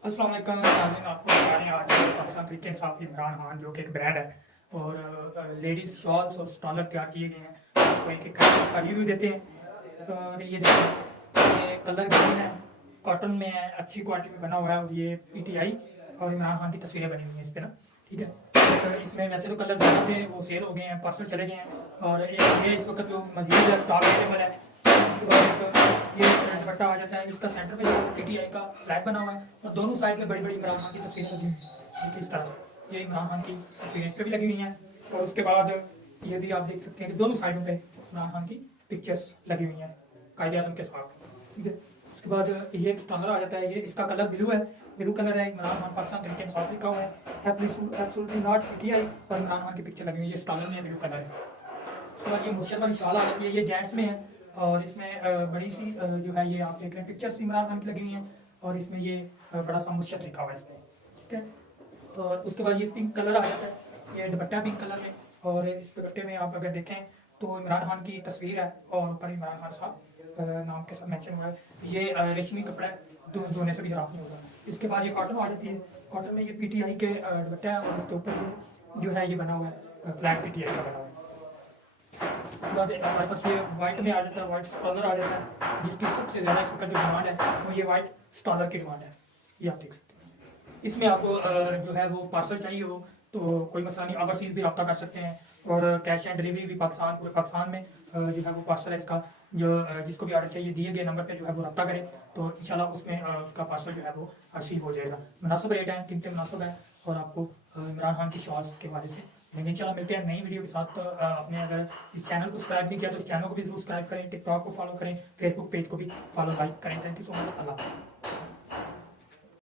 अस्सलाम वालेकुम नाज़रीन, आपको बता रहे हैं आज पाकिस्तान क्रिकेट इंसाफ इमरान खान जो कि एक ब्रांड है और लेडीज़ शॉल्स और स्टॉलर तैयार किए गए हैं। आपको एक एक का रिव्यू देते हैं। और ये देखिए, ये कलर ग्रीन है, कॉटन में है, अच्छी क्वालिटी में बना हुआ है और ये पीटीआई और इमरान खान की तस्वीरें बनी हुई हैं इस पर ना। ठीक है, तो इसमें वैसे तो कलर ज़्यादा थे, वो सेल हो गए हैं, पार्सल चले गए हैं। और एक ये इस वक्त जो मौजूद है स्टॉक अवेलेबल है। और एक ये दुपट्टा आ जाता है, इसका सेंटर में जो पीटीआई का फ्लैग बना हुआ है और दोनों साइड में बड़ी बड़ी इमरान खान की तस्वीरें लगी हुई हैं। देखिए इस तरह से ये इमरान खान की तस्वीरें इस पर भी लगी हुई हैं। और उसके बाद ये भी आप देख सकते हैं कि दोनों साइडों पे इमरान खान की पिक्चर्स लगी हुई हैं कायदे आज़म के साथ। ठीक है, उसके बाद ये एक स्टॉलर आ जाता है, ये इसका कलर ब्लू है, ब्लू कलर है, इमरान खान पाकिस्तान क्रिकेट इंसाफ लिखा हुआ है, एब्सोल्युटली नॉट पीटीआई और इमरान खान की पिक्चर लगी हुई है। ये स्टॉलर में ब्लू कलर है। उसके बाद ये मुर्शद वाली शाल आ जाती है, ये जेंट्स में है और इसमें बड़ी सी जो है ये आप देख रहे हैं पिक्चर्स इमरान खान की लगी हुई हैं और इसमें ये बड़ा सा मुर्शद लिखा हुआ है इसमें। ठीक है, और उसके बाद ये पिंक कलर आ जाता है, ये दुपट्टा पिंक कलर में और इस दुपट्टे में आप अगर देखें तो इमरान खान की तस्वीर है और ऊपर इमरान खान साहब नाम के साथ मेंशन हुआ है। ये रेशमी कपड़ा है, धोने से भी खराब नहीं होगा। इसके बाद ये कॉटन आ जाती है, कॉटन में ये पीटीआई के दुपट्टा है और इसके ऊपर ये जो है ये बना हुआ है फ्लैग पीटीआई का बना हुआ है। उसके बाद हमारे पास ये वाइट में आ जाता है, वाइट स्टॉलर आ जाता है, जिसकी सबसे ज़्यादा इसका जो डिमांड है वो ये वाइट स्टॉलर की डिमांड है। ये आप देख सकते हैं। इसमें आपको जो है वो पार्सल चाहिए हो तो कोई मसला नहीं, ओवरसीज़ भी रब्ता कर सकते हैं और कैश एंड डिलीवरी भी पाकिस्तान पूरे पाकिस्तान में जो है वो पार्सल है इसका जो जिसको भी ऑर्डर चाहिए दिए गए नंबर पे जो है वो रब्ता करें तो इंशाल्लाह उसमें उसका पार्सल जो है वो रिसीव हो जाएगा। मुनासिब रेट है, कीमतें मुनासिब है और आपको इमरान खान की शॉल्स के हवाले से लेकिन इंशाल्लाह मिलते हैं नई वीडियो के साथ। तो आपने अगर इस चैनल को सब्सक्राइब नहीं किया तो इस चैनल को भी जरूर सब्सक्राइब करें, टिकटॉक को फॉलो करें, फेसबुक पेज को भी फॉलो लाइक करें। थैंक यू सो मच, अल्लाह हाफ़िज़।